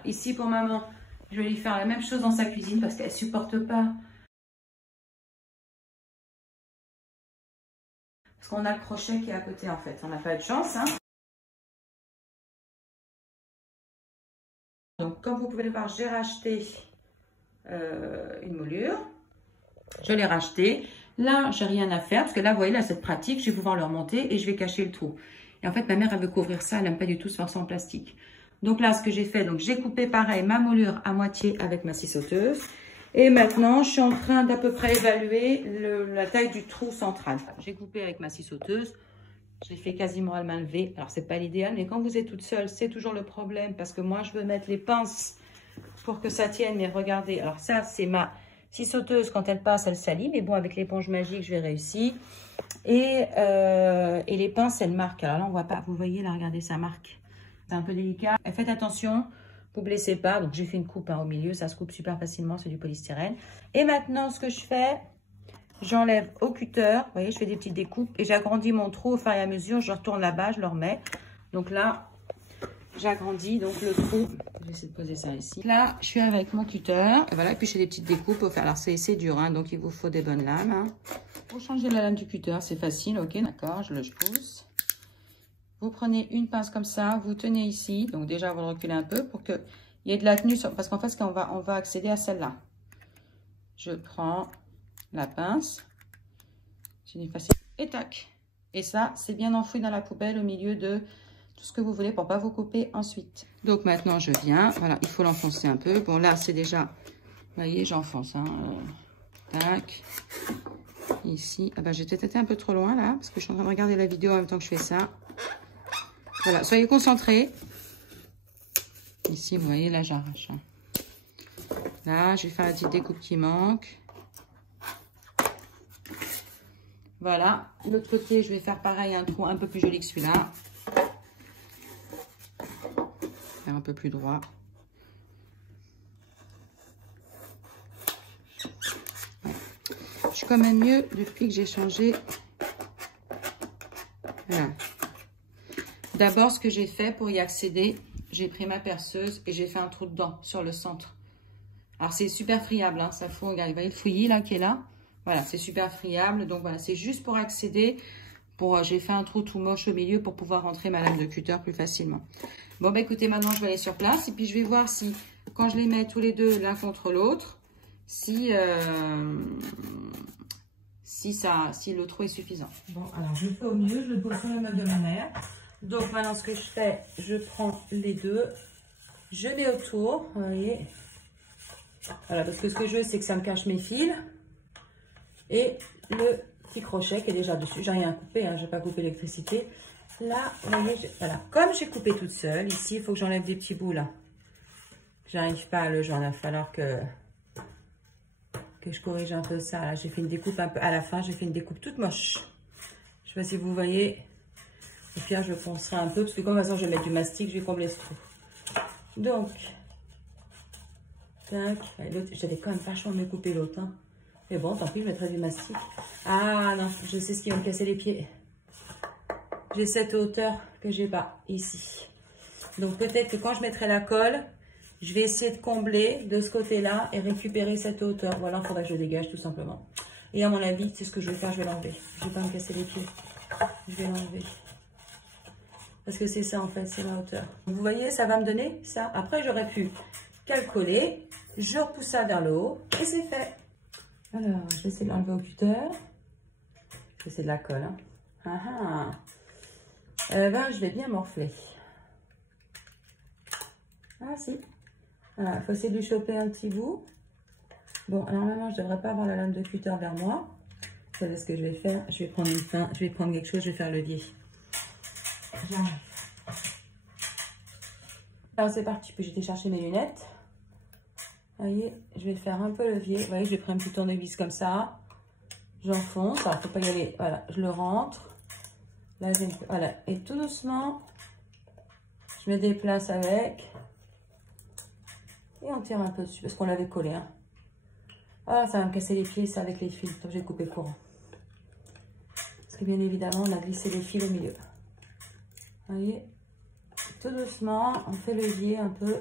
Voilà, ici pour maman, je vais lui faire la même chose dans sa cuisine parce qu'elle supporte pas. Parce qu'on a le crochet qui est à côté en fait, on n'a pas de chance. Hein. Donc comme vous pouvez le voir, j'ai racheté une moulure. Je l'ai racheté. Là, j'ai rien à faire parce que là, vous voyez, là, c'est pratique. Je vais pouvoir le remonter et je vais cacher le trou. Et en fait, ma mère, elle veut couvrir ça. Elle n'aime pas du tout se faire ça en plastique. Donc là, ce que j'ai fait, donc j'ai coupé pareil ma moulure à moitié avec ma scie sauteuse. Et maintenant, je suis en train d'à peu près évaluer la taille du trou central. J'ai coupé avec ma scie sauteuse. Je l'ai fait quasiment à la main levée. Alors, c'est pas l'idéal, mais quand vous êtes toute seule, c'est toujours le problème parce que moi, je veux mettre les pinces pour que ça tienne. Mais regardez, alors ça, c'est ma scie sauteuse. Quand elle passe, elle salit. Mais bon, avec l'éponge magique, je vais réussir. Et les pinces, elles marquent. Alors là, on voit pas. Vous voyez, là, regardez, ça marque. C'est un peu délicat. Et faites attention, vous ne blessez pas. Donc, j'ai fait une coupe au milieu. Ça se coupe super facilement. C'est du polystyrène. Et maintenant, ce que je fais, j'enlève au cutter. Vous voyez, je fais des petites découpes. Et j'agrandis mon trou au fur et à mesure. Je retourne là-bas, je le remets. Donc là, j'agrandis donc le trou. Je vais essayer de poser ça ici. Là, je suis avec mon cutter. Et voilà, et puis je fais des petites découpes. Alors, c'est dur, hein, donc il vous faut des bonnes lames. Hein. Pour changer la lame du cutter, c'est facile. Ok, d'accord, je pousse. Vous prenez une pince comme ça, vous tenez ici. Donc déjà, vous le reculez un peu pour qu'il y ait de la tenue. Parce qu'en fait, on va accéder à celle-là. Je prends la pince. C'est une facile. Et tac. Et ça, c'est bien enfoui dans la poubelle au milieu de tout ce que vous voulez pour pas vous couper ensuite. Donc maintenant, je viens. Voilà, il faut l'enfoncer un peu. Bon, là, c'est déjà... Vous voyez, j'enfonce. Hein. Tac. Ici. Ah ben, j'ai peut-être été un peu trop loin, là. Parce que je suis en train de regarder la vidéo en même temps que je fais ça. Voilà, soyez concentrés. Ici, vous voyez, là, j'arrache. Hein. Là, je vais faire la petite découpe qui manque. Voilà. L'autre côté, je vais faire pareil, un trou un peu plus joli que celui-là. Faire un peu plus droit. Ouais. Je suis quand même mieux depuis que j'ai changé. Voilà. D'abord, ce que j'ai fait pour y accéder, j'ai pris ma perceuse et j'ai fait un trou dedans, sur le centre. Alors, c'est super friable, hein, ça faut, regardez, vous voyez le fouillis là qui est là? Voilà, c'est super friable. Donc, voilà, c'est juste pour accéder. J'ai fait un trou tout moche au milieu pour pouvoir rentrer ma lame de cutter plus facilement. Bon, bah écoutez, maintenant, je vais aller sur place. Et puis, je vais voir si, quand je les mets tous les deux l'un contre l'autre, si le trou est suffisant. Bon, alors, je fais au mieux. Je le pose sur la meuble de ma mère. Donc maintenant, ce que je fais, je prends les deux, je mets autour, vous voyez. Voilà, parce que ce que je veux, c'est que ça me cache mes fils. Et le petit crochet qui est déjà dessus. J'ai rien coupé, hein, je n'ai pas coupé l'électricité. Là, vous voyez, voilà. Comme j'ai coupé toute seule, ici, il faut que j'enlève des petits bouts là. J'arrive pas à le joindre, il va falloir que je corrige un peu ça. Là, j'ai fait une découpe un peu, à la fin, j'ai fait une découpe toute moche. Je ne sais pas si vous voyez. Et puis là, je poncerai un peu, parce que comme de toute façon, je vais mettre du mastic, je vais combler ce trou. Donc, tac. J'avais quand même vachement mieux coupé l'autre. Hein. Mais bon, tant pis, je mettrai du mastic. Ah non, je sais ce qui va me casser les pieds. J'ai cette hauteur que j'ai pas ici. Donc, peut-être que quand je mettrai la colle, je vais essayer de combler de ce côté-là et récupérer cette hauteur. Ou alors, il faudra que je dégage tout simplement. Et à mon avis, c'est ce que je vais faire, je vais l'enlever. Je vais pas me casser les pieds. Je vais l'enlever. Parce que c'est ça en fait, c'est la hauteur. Vous voyez, ça va me donner ça. Après, j'aurais pu calcoler. Je repousse ça vers le haut et c'est fait. Alors, je vais essayer de l'enlever au cutter. Je vais essayer de la colle. Hein. Ah ah. Ben, je vais bien morfler. Ah si. Voilà, il faut essayer de lui choper un petit bout. Bon, normalement, je ne devrais pas avoir la lame de cutter vers moi. Vous savez ce que je vais faire? Je vais prendre une fin, je vais prendre quelque chose, je vais faire levier. J'arrive. Alors c'est parti, puis j'ai été chercher mes lunettes. Vous voyez, je vais faire un peu levier. Vous voyez, je vais prendre un petit tournevis comme ça. J'enfonce. Alors, il ne faut pas y aller. Voilà, je le rentre. Là, voilà. Et tout doucement, je me déplace avec. Et on tire un peu dessus, parce qu'on l'avait collé. Hein. Ah, ça va me casser les pieds, ça, avec les fils. Donc, j'ai coupé courant. Parce que, bien évidemment, on a glissé les fils au milieu. Vous voyez, tout doucement, on fait levier un peu.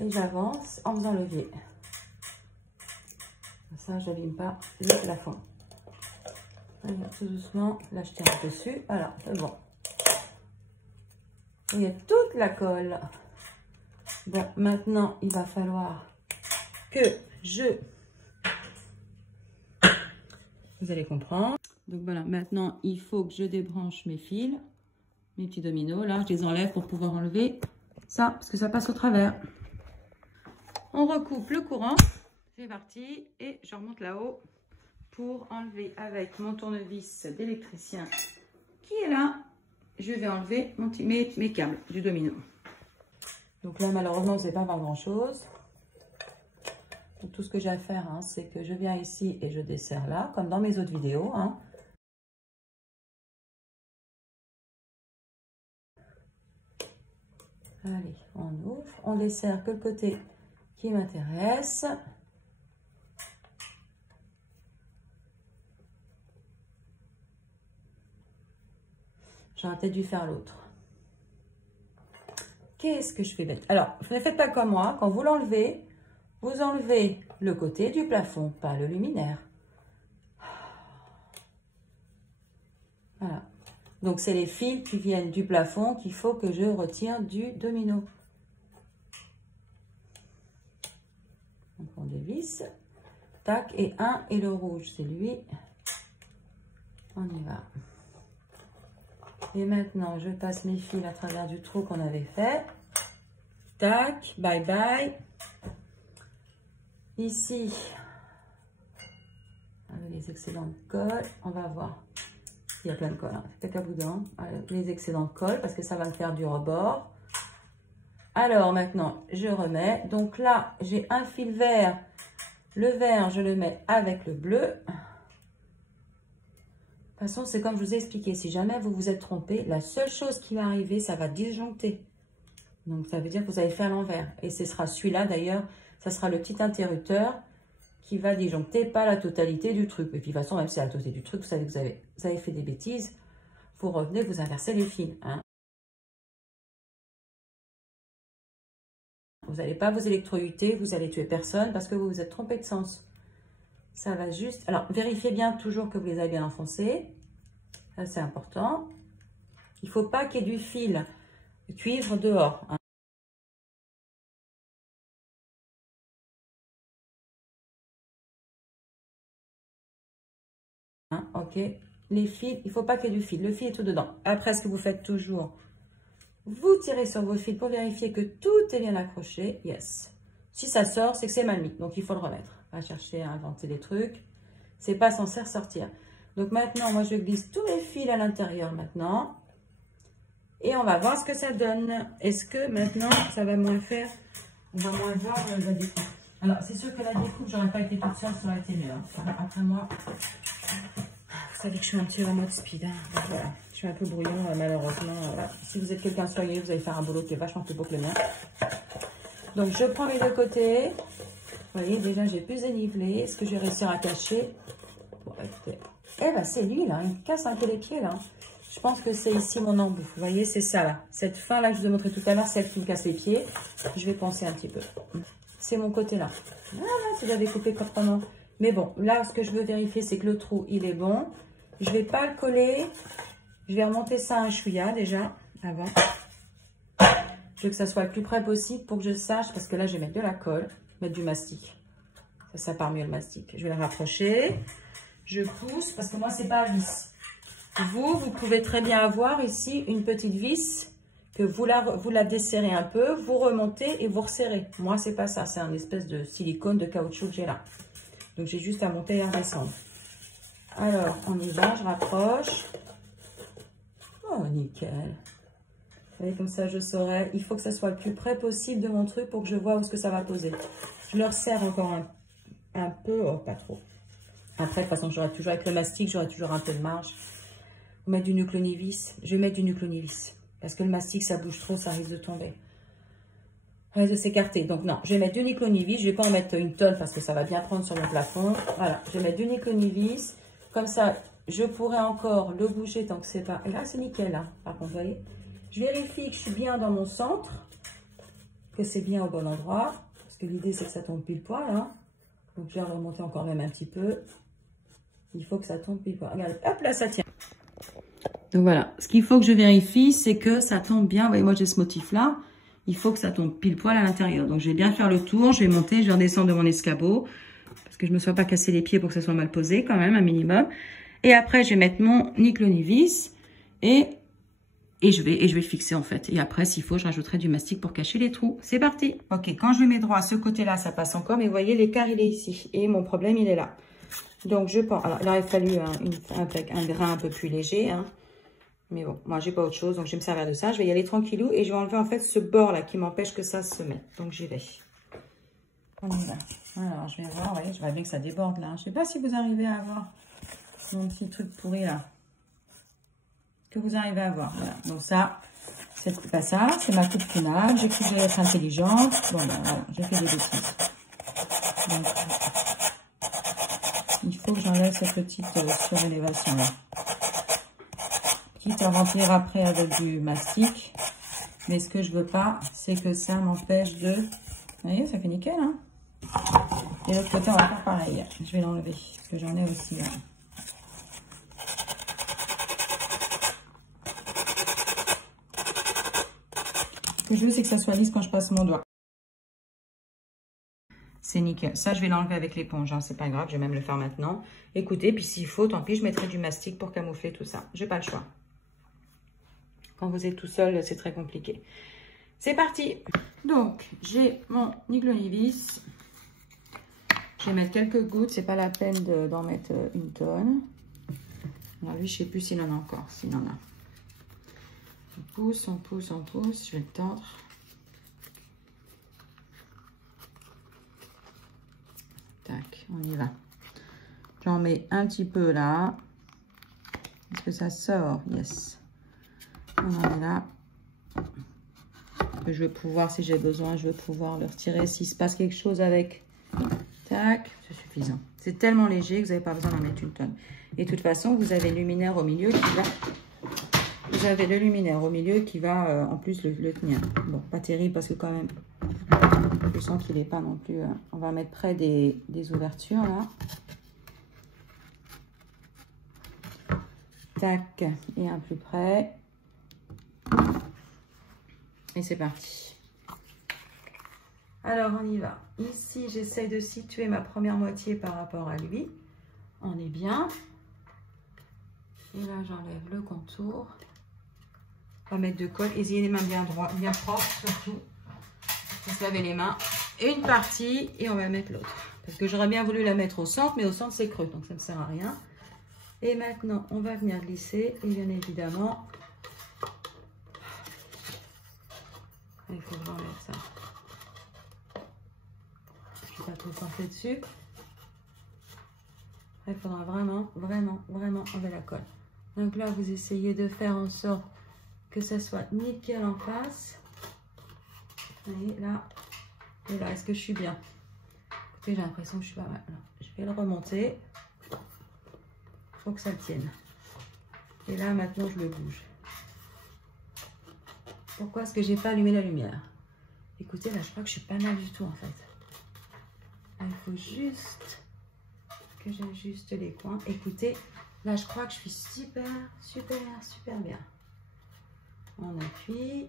Et j'avance en faisant levier. Comme ça, je n'abîme pas le plafond. Allez, tout doucement, là je tiens dessus. Voilà, c'est bon. Il y a toute la colle. Bon, maintenant, il va falloir que vous allez comprendre. Donc voilà, maintenant, il faut que je débranche mes fils, mes petits dominos. Là, je les enlève pour pouvoir enlever ça, parce que ça passe au travers. On recoupe le courant. C'est parti. Et je remonte là-haut pour enlever avec mon tournevis d'électricien qui est là. Je vais enlever mes câbles du domino. Donc là, malheureusement, vous n'allez pas voir grand-chose. Tout ce que j'ai à faire, hein, c'est que je viens ici et je desserre là, comme dans mes autres vidéos. Hein. Allez, on ouvre. On desserre que le côté qui m'intéresse. J'aurais peut-être dû faire l'autre. Qu'est-ce que je fais bête? Alors, ne faites pas comme moi. Quand vous l'enlevez, vous enlevez le côté du plafond, pas le luminaire. Voilà. Donc, c'est les fils qui viennent du plafond qu'il faut que je retire du domino. Donc, on dévisse. Tac, et un, et le rouge, c'est lui. On y va. Et maintenant, je passe mes fils à travers du trou qu'on avait fait. Tac, bye bye. Ici, avec les excédents de colle, on va voir. Il y a plein de colle, hein. C'est cacaboudin. Les excédents de colle, parce que ça va me faire du rebord. Alors maintenant, je remets. Donc là, j'ai un fil vert. Le vert, je le mets avec le bleu. De toute façon, c'est comme je vous ai expliqué. Si jamais vous vous êtes trompé, la seule chose qui va arriver, ça va disjoncter. Donc, ça veut dire que vous avez fait à l'envers. Et ce sera celui-là, d'ailleurs, ça sera le petit interrupteur qui va disjoncter, pas la totalité du truc. Et puis, de toute façon, même si c'est la totalité du truc, vous savez que vous avez fait des bêtises. Vous revenez, vous inversez les fils. Hein. Vous n'allez pas vous électrocuter, vous allez tuer personne parce que vous vous êtes trompé de sens. Ça va juste... Alors, vérifiez bien toujours que vous les avez bien enfoncés. Ça, c'est important. Il ne faut pas qu'il y ait du fil cuivre dehors. Hein. Hein, ok. Les fils, il ne faut pas qu'il y ait du fil. Le fil est tout dedans. Après, ce que vous faites toujours, vous tirez sur vos fils pour vérifier que tout est bien accroché. Yes. Si ça sort, c'est que c'est mal mis. Donc, il faut le remettre. Pas chercher à inventer des trucs. C'est pas censé ressortir. Donc, maintenant, moi, je glisse tous les fils à l'intérieur maintenant. Et on va voir ce que ça donne. Est-ce que maintenant, ça va moins faire... On va moins voir la découpe. Alors, c'est sûr que la découpe, j'aurais pas été toute seule, ça aurait été mieux. Hein. Après moi, vous savez que je suis un petit peu en mode speed. Hein. Donc, voilà. Je suis un peu brouillon, malheureusement. Si vous êtes quelqu'un soigné, vous allez faire un boulot qui est vachement plus beau que le mien. Donc, je prends les deux côtés. Vous voyez, déjà, j'ai plus dénivelé. Est-ce que je vais réussir à cacher? Bon, écoutez. Eh ben, c'est lui, là. Il me casse un peu les pieds, là. Je pense que c'est ici mon embout. Vous voyez, c'est ça, là. Cette fin, là, que je vous ai montré tout à l'heure, celle qui me casse les pieds. Je vais penser un petit peu. C'est mon côté, là. Voilà, si j'avais coupé correctement. Mais bon, là, ce que je veux vérifier, c'est que le trou, il est bon. Je vais pas le coller. Je vais remonter ça un chouïa, déjà, avant. Je veux que ça soit le plus près possible pour que je sache, parce que là, je vais mettre de la colle, mettre du mastic. Ça part mieux, le mastic. Je vais le rapprocher. Je pousse, parce que moi, c'est pas à vis. Vous pouvez très bien avoir ici une petite vis que vous la desserrez un peu, vous remontez et vous resserrez. Moi, c'est pas ça. C'est un espèce de silicone, de caoutchouc que j'ai là. Donc, j'ai juste à monter et à redescendre. Alors, on y va. Je rapproche. Oh, nickel. Vous voyez, comme ça, je saurai. Il faut que ça soit le plus près possible de mon truc pour que je vois où est-ce que ça va poser. Je le resserre encore un peu. Oh, pas trop. Après, de toute façon, j'aurai toujours avec le mastic, j'aurai toujours un peu de marge. On met du nuclonivis. Je vais mettre du nuclonivis. Parce que le mastic, ça bouge trop, ça risque de tomber. Ça risque de s'écarter. Donc non, je vais mettre du nuclonivis. Je ne vais pas en mettre une tonne parce que ça va bien prendre sur mon plafond. Voilà, je vais mettre du nuclonivis. Comme ça, je pourrais encore le bouger tant que c'est pas... Et là, c'est nickel, là. Par contre, vous voyez. Je vérifie que je suis bien dans mon centre. que c'est bien au bon endroit. Parce que l'idée, c'est que ça tombe pile poil. Hein. Donc, je vais remonter encore même un petit peu. Il faut que ça tombe pile poil. Regardez, hop là, ça tient. Donc, voilà. Ce qu'il faut que je vérifie, c'est que ça tombe bien. Vous voyez, moi, j'ai ce motif-là. Il faut que ça tombe pile poil à l'intérieur. Donc, je vais bien faire le tour. Je vais monter, je vais redescendre de mon escabeau. Parce que je ne me sois pas cassé les pieds pour que ça soit mal posé, quand même, un minimum. Et après, je vais mettre mon Niclonivis. Et je vais le fixer en fait. Et après, s'il faut, je rajouterai du mastic pour cacher les trous. C'est parti. Ok, quand je le mets droit, ce côté-là, ça passe encore. Mais vous voyez, l'écart, il est ici. Et mon problème, il est là. Donc, je pense... Alors, il aurait fallu un grain un peu plus léger. Hein. Mais bon, moi, j'ai pas autre chose. Donc, je vais me servir de ça. Je vais y aller tranquillou. Et je vais enlever en fait ce bord-là qui m'empêche que ça se mette. Donc, j'y vais. On y va. Alors, je vais voir. Vous voyez, je vois bien que ça déborde là. Je sais pas si vous arrivez à voir mon petit truc pourri là. Que vous arrivez à voir. Voilà. Donc ça, c'est pas ça, c'est ma coupe finale. J'ai cru que j'allais être intelligente. Bon, ben voilà, j'ai fait des bêtises. Donc, il faut que j'enlève cette petite surélévation là. Quitte à remplir après avec du mastic. Mais ce que je veux pas, c'est que ça m'empêche de... Vous voyez, ça fait nickel, hein. Et l'autre côté, on va faire pareil. Je vais l'enlever, parce que j'en ai aussi là. Ce que je veux, c'est que ça soit lisse quand je passe mon doigt. C'est nickel. Ça, je vais l'enlever avec l'éponge. Hein. C'est pas grave, je vais même le faire maintenant. Écoutez, puis s'il faut, tant pis, je mettrai du mastic pour camoufler tout ça. J'ai pas le choix. Quand vous êtes tout seul, c'est très compliqué. C'est parti. Donc, j'ai mon Niclonivis. Je vais mettre quelques gouttes. C'est pas la peine d'en mettre une tonne. Alors lui, je sais plus s'il en a encore. S'il en a. On pousse, on pousse, on pousse. Je vais le tendre. Tac, on y va. J'en mets un petit peu là. Est-ce que ça sort? Yes. On en est là. Je vais pouvoir, si j'ai besoin, je vais pouvoir le retirer. S'il se passe quelque chose avec... Tac, c'est suffisant. C'est tellement léger que vous n'avez pas besoin d'en mettre une tonne. Et de toute façon, vous avez le luminaire au milieu qui va... Vous avez le luminaire au milieu qui va en plus le tenir. Bon, pas terrible parce que quand même, je sens qu'il n'est pas non plus... on va mettre près des ouvertures là. Tac, et un plus près. Et c'est parti. Alors, on y va. Ici, j'essaye de situer ma première moitié par rapport à lui. On est bien. Et là, j'enlève le contour. On va mettre de colle. Essayez les mains bien droites, bien propres surtout. Vous se lavez les mains. Et une partie, et on va mettre l'autre. Parce que j'aurais bien voulu la mettre au centre, mais au centre, c'est creux, donc ça ne sert à rien. Et maintenant, on va venir glisser. Et bien évidemment... Il faut que j'enlève ça. Je ne vais pas trop forcer dessus. Il faudra vraiment enlever la colle. Donc là, vous essayez de faire en sorte que ça soit nickel en face. Et là, est-ce que je suis bien? Écoutez, j'ai l'impression que je suis pas mal. Alors, je vais le remonter. Il faut que ça tienne. Et là, maintenant, je le bouge. Pourquoi est-ce que j'ai pas allumé la lumière? Écoutez, là, je crois que je suis pas mal du tout, en fait. Ah, il faut juste que j'ajuste les coins. Écoutez, là, je crois que je suis super bien. On appuie. Et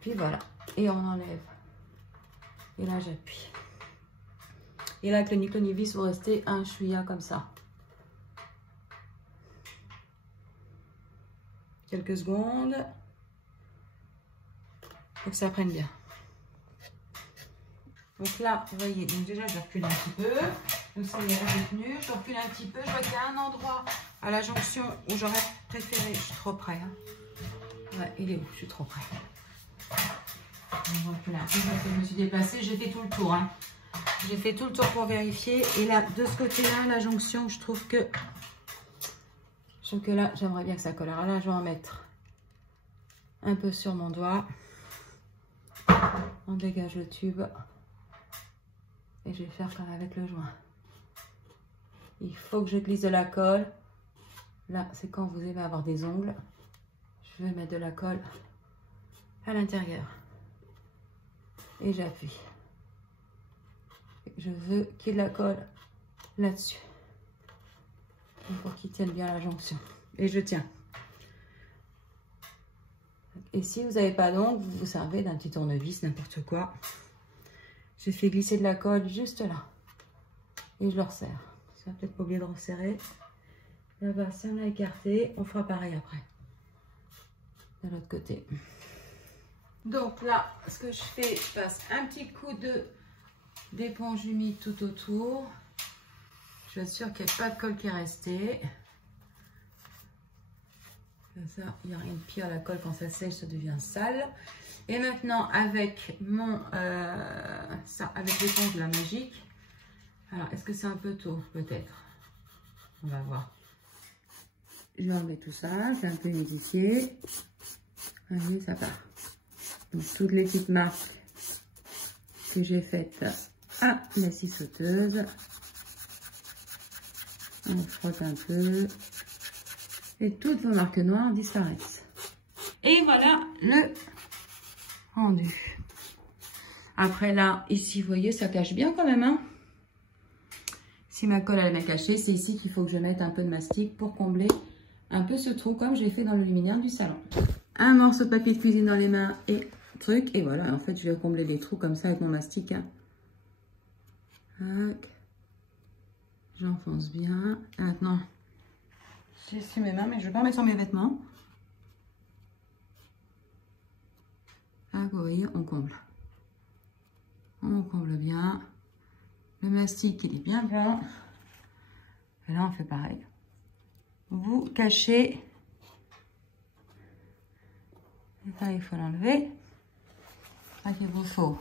puis, voilà. Et on enlève. Et là, j'appuie. Et là, avec le Niclonivis, vous restez un chouïa comme ça. Quelques secondes. Faut que ça prenne bien. Donc là, vous voyez, donc déjà je recule un petit peu. Donc ça y est retenu. Je recule un petit peu. Je vois qu'il y a un endroit à la jonction où j'aurais préféré. Je suis trop près. Hein. Ouais, il est où? Je suis trop près. Je recule un peu. Je me suis déplacée. J'ai fait tout le tour. Hein. J'ai fait tout le tour pour vérifier. Et là, de ce côté-là, la jonction, je trouve que là, j'aimerais bien que ça colle. Alors là, je vais en mettre un peu sur mon doigt. On dégage le tube et je vais faire comme avec le joint. Il faut que je glisse de la colle. Là, c'est quand vous aimez avoir des ongles. Je vais mettre de la colle à l'intérieur. et j'appuie. Je veux qu'il y ait de la colle là-dessus pour qu'il tienne bien la jonction. Et je tiens. Et si vous n'avez pas d'ongle, vous vous servez d'un petit tournevis, n'importe quoi. Je fais glisser de la colle juste là. Et je le resserre. Ça va peut-être pas oublier de resserrer. Là-bas, si on a écarté, on fera pareil après. De l'autre côté. Donc là, ce que je fais, je passe un petit coup d'éponge humide tout autour. Je vais être sûre qu'il n'y ait pas de colle qui est restée. Comme ça, il n'y a rien de pire, la colle quand ça sèche, ça devient sale. Et maintenant, avec avec l'éponge la magique. Alors, est-ce que c'est un peu tôt? Peut-être. On va voir. Je vais enlever tout ça, je vais un peu humidifier. Allez, ça part. Donc, toutes les petites marques que j'ai faites à la scie sauteuse. On frotte un peu. Et toutes vos marques noires disparaissent. Et voilà le rendu. Après là, ici, vous voyez, ça cache bien quand même. Hein. Si ma colle elle est bien cachée, c'est ici qu'il faut que je mette un peu de mastic pour combler un peu ce trou, comme j'ai fait dans le luminaire du salon. Un morceau de papier de cuisine dans les mains et truc. Et voilà, en fait, je vais combler les trous comme ça avec mon mastic. Hein. J'enfonce bien. Maintenant, j'essuie mes mains, mais je ne vais pas mettre sur mes vêtements. Ah, vous voyez, on comble. On comble bien. Le mastic, il est bien blanc. Et là, on fait pareil. Vous cachez. Et là, il faut l'enlever. Ah, il vous faut.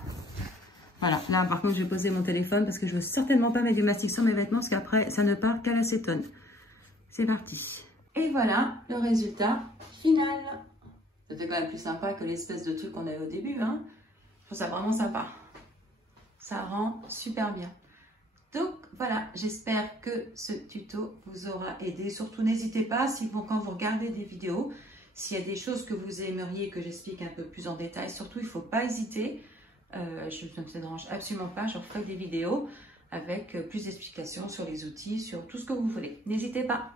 Voilà, là, par contre, je vais poser mon téléphone parce que je ne veux certainement pas mettre du mastic sur mes vêtements parce qu'après, ça ne part qu'à l'acétone. C'est parti. Et voilà le résultat final. C'était quand même plus sympa que l'espèce de truc qu'on avait au début. Hein. Je trouve ça vraiment sympa. Ça rend super bien. Donc voilà, j'espère que ce tuto vous aura aidé. Surtout, n'hésitez pas, quand vous regardez des vidéos, s'il y a des choses que vous aimeriez que j'explique un peu plus en détail, surtout, il ne faut pas hésiter. Je ne me dérange absolument pas, je referai des vidéos avec plus d'explications sur les outils, sur tout ce que vous voulez. N'hésitez pas.